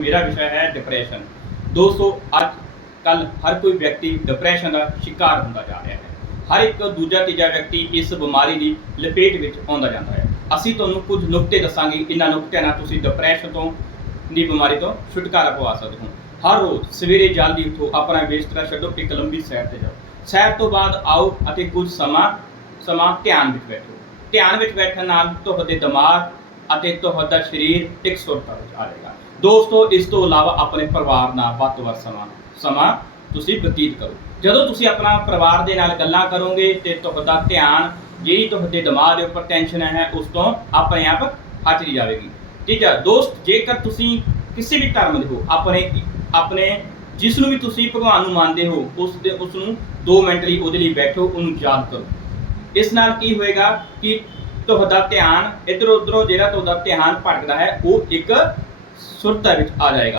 ਮੇਰਾ ਵਿਸ਼ਾ ਹੈ ਡਿਪਰੈਸ਼ਨ ਦੋਸਤੋ, ਅੱਜ ਕੱਲ ਹਰ ਕੋਈ ਵਿਅਕਤੀ ਡਿਪਰੈਸ਼ਨ ਦਾ ਸ਼ਿਕਾਰ ਹੁੰਦਾ ਜਾ ਰਿਹਾ ਹੈ। ਹਰ ਇੱਕ ਦੂਜਾ ਤੀਜਾ ਵਿਅਕਤੀ ਇਸ ਬਿਮਾਰੀ ਦੀ ਲਪੇਟ ਵਿੱਚ ਆਉਂਦਾ ਜਾਂਦਾ ਹੈ। ਅਸੀਂ ਤੁਹਾਨੂੰ ਕੁਝ ਨੁਕਤੇ ਦੱਸਾਂਗੇ। ਇਹਨਾਂ ਨੁਕਤਿਆਂ ਨਾਲ ਤੁਸੀਂ ਡਿਪਰੈਸ਼ਨ ਤੋਂ, ਦੀ ਬਿਮਾਰੀ ਤੋਂ ਛੁਟਕਾਰਾ ਪਵਾ ਸਕਦੇ ਹੋ। ਹਰ ਰੋਜ਼ ਸਵੇਰੇ ਜਲਦੀ ਉੱਠੋ, ਆਪਣਾ ਬਿਸਤਰਾ ਛੱਡੋ, ਇੱਕ ਲੰਬੀ ਸੈਰ ਤੇ ਜਾਓ। ਸੈਰ ਤੋਂ ਬਾਅਦ ਆਓ ਅਤੇ ਕੁਝ ਸਮਾਂ ਸਮਾਂ ਧਿਆਨ ਵਿੱਚ ਬੈਠੋ। ਧਿਆਨ ਵਿੱਚ ਬੈਠਣ ਨਾਲ ਤੁਹਾਡੇ ਦਿਮਾਗ ਅਤੇ ਤੁਹਾਡਾ ਸਰੀਰ ਇੱਕ ਸੁਰਤਾ ਵਿੱਚ ਆ ਦੋਸਤੋ, ਇਸ ਤੋਂ ਇਲਾਵਾ ਆਪਣੇ ਪਰਿਵਾਰ ਨਾਲ ਵੱਧ ਤੋਂ ਵੱਧ ਸਮਾਂ ਸਮਾਂ ਤੁਸੀਂ ਬਤੀਤ ਕਰੋ। ਜਦੋਂ ਤੁਸੀਂ ਆਪਣਾ ਪਰਿਵਾਰ ਦੇ ਨਾਲ ਗੱਲਾਂ ਕਰੋਗੇ ਤੇ ਤੁਹਾਡਾ ਧਿਆਨ ਜਿਹੜੀ ਤੁਹਾਡੇ ਦਿਮਾਗ ਦੇ ਉੱਪਰ ਟੈਨਸ਼ਨ ਹੈ, ਉਸ ਤੋਂ ਆਪਣੇ ਆਪ ਹਟ ਜਾਵੇਗੀ। ਠੀਕ ਹੈ ਦੋਸਤ, ਜੇਕਰ ਤੁਸੀਂ ਕਿਸੇ ਵੀ ਧਰਮ ਦੇ ਹੋ, ਆਪਣੇ ਆਪਣੇ ਜਿਸ ਨੂੰ ਵੀ ਤੁਸੀਂ ਭਗਵਾਨ ਨੂੰ ਮੰਨਦੇ ਹੋ, ਉਸ ਦੇ, ਉਸ ਨੂੰ 2 ਮਿੰਟ ਲਈ ਉਹਦੇ ਲਈ ਬੈਠੋ, ਉਹਨੂੰ ਯਾਦ ਕਰੋ। ਇਸ ਨਾਲ ਕੀ ਹੋਏਗਾ ਕਿ ਤੁਹਾਡਾ ਧਿਆਨ ਇਧਰ ਉਧਰੋਂ ਜਿਹੜਾ ਤੁਹਾਡਾ ਧਿਆਨ ਭਟਕਦਾ ਹੈ, ਉਹ ਇੱਕ ਸੁਰਤਾ ਵਿੱਚ ਆ ਜਾਏਗਾ।